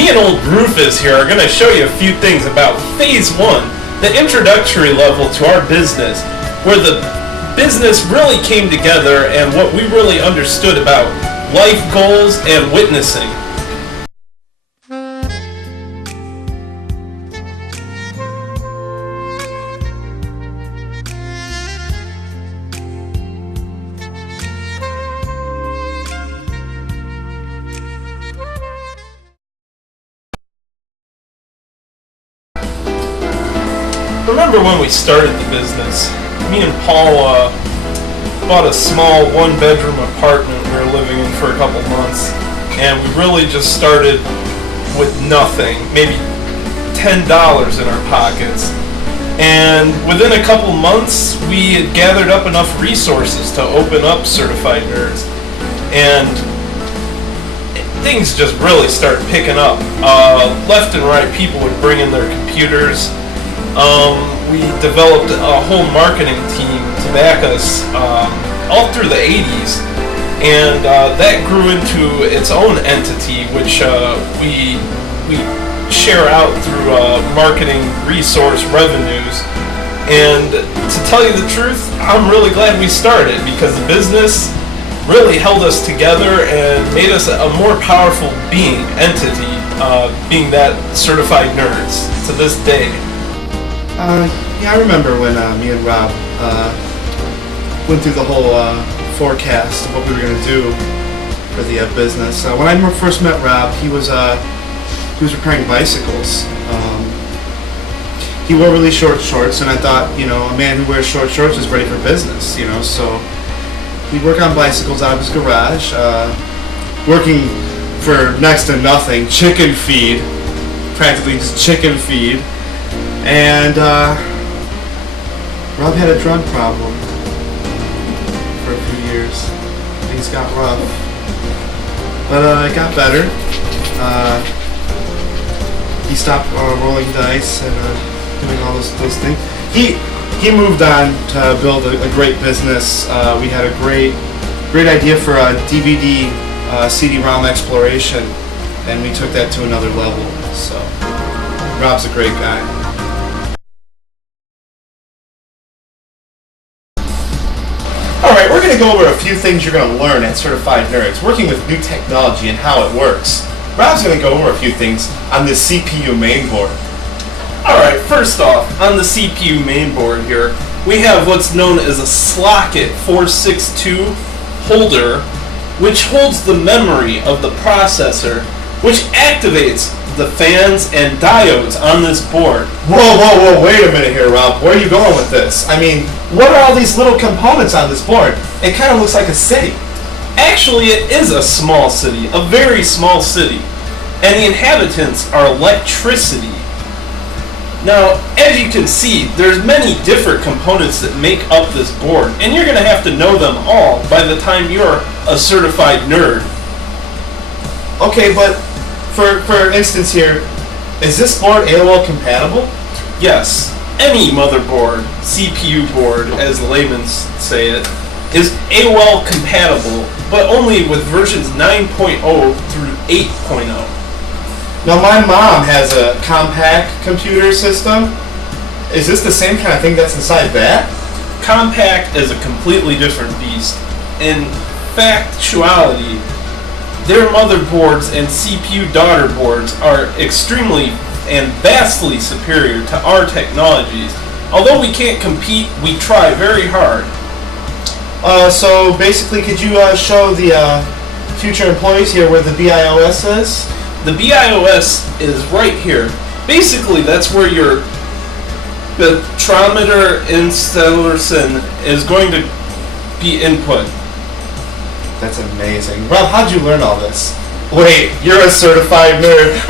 Me and old Rufus here are going to show you a few things about Phase 1, the introductory level to our business, where the business really came together and what we really understood about life goals and witnessing. Remember when we started the business? Me and Paul bought a small one-bedroom apartment we were living in for a couple months, and we really just started with nothing, maybe $10 in our pockets. And within a couple months, we had gathered up enough resources to open up Certified Nerds, and things just really started picking up. Left and right, people would bring in their computers. We developed a whole marketing team to back us all through the 80s, and that grew into its own entity, which we share out through marketing resource revenues. And to tell you the truth, I'm really glad we started, because the business really held us together and made us a more powerful entity, being that Certified Nerds to this day. Yeah, I remember when me and Rob went through the whole forecast of what we were going to do for the business. When I first met Rob, he was repairing bicycles. He wore really short shorts, and I thought, a man who wears short shorts is ready for business, so we'd work on bicycles out of his garage, working for next to nothing, chicken feed, practically just chicken feed. And Rob had a drug problem for a few years. Things got rough, but it got better. He stopped rolling dice and doing all those things. He moved on to build a great business. We had a great idea for a DVD CD-ROM exploration, and we took that to another level. So Rob's a great guy. Alright, we're going to go over a few things you're going to learn at Certified Nerds, working with new technology and how it works. Rob's going to go over a few things on the CPU mainboard. Alright, first off, on the CPU mainboard here, we have what's known as a Slockit 462 holder, which holds the memory of the processor, which activates the fans and diodes on this board. Whoa, wait a minute here, Rob. Where are you going with this? I mean, what are all these little components on this board? It kind of looks like a city. Actually, it is a small city, a very small city, and the inhabitants are electricity. Now, as you can see, there's many different components that make up this board, and you're going to have to know them all by the time you're a certified nerd. Okay, but for instance here, is this board AOL compatible? Yes, any motherboard, CPU board, as laymen say it, is AOL compatible, but only with versions 9.0 through 8.0. Now my mom has a Compaq computer system. Is this the same kind of thing that's inside that? Compaq is a completely different beast. In factuality, their motherboards and CPU daughter boards are extremely and vastly superior to our technologies. Although we can't compete, we try very hard. So basically, could you show the future employees here where the BIOS is? The BIOS is right here. Basically, that's where your spectrometer installation is going to be input. That's amazing. Rob, how'd you learn all this? Wait, you're a certified nerd.